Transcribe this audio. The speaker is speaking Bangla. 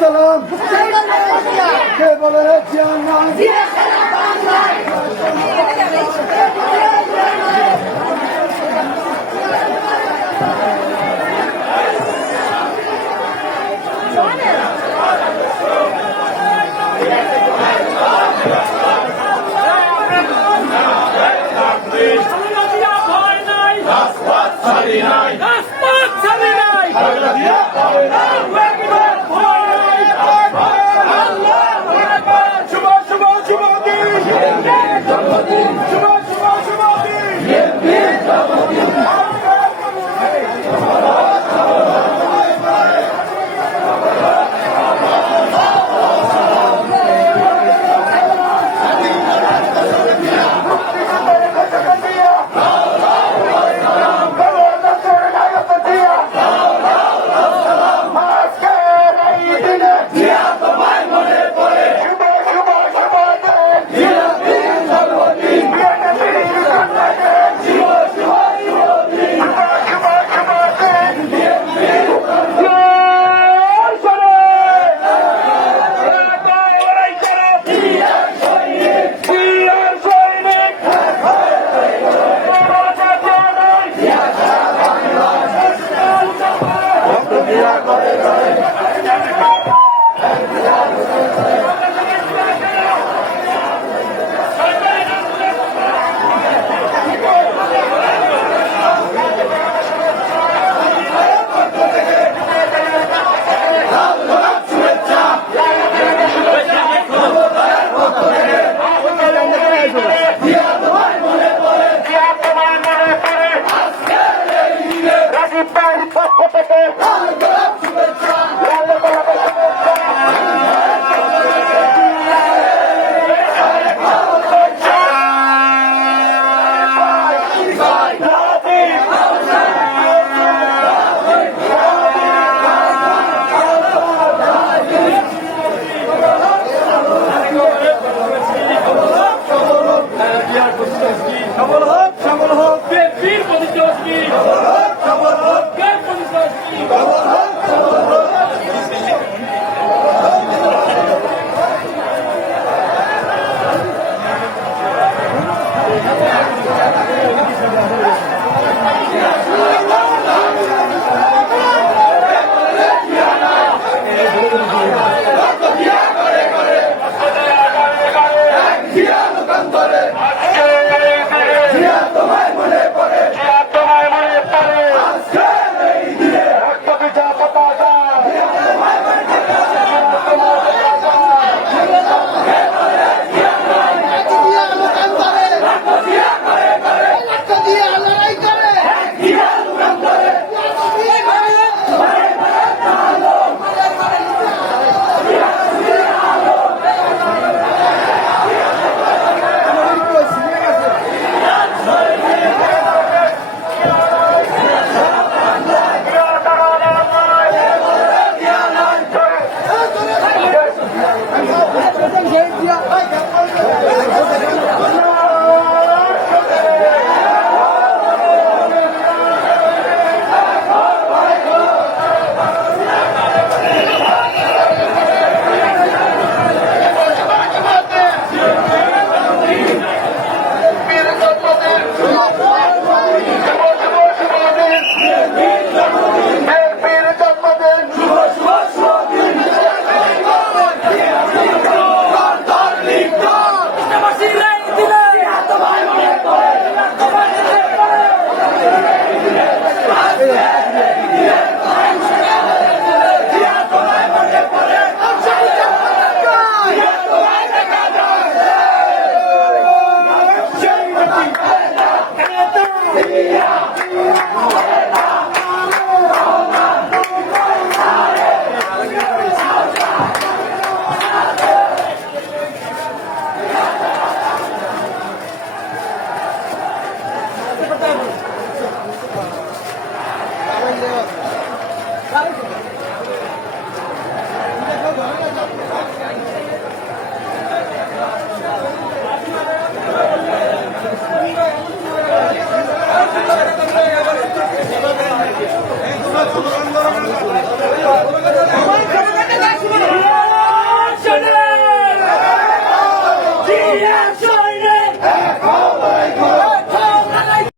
সালাম কে বলে ঘরে ঘরে সবল হোক সবল হোক বীর প্রতিযোগী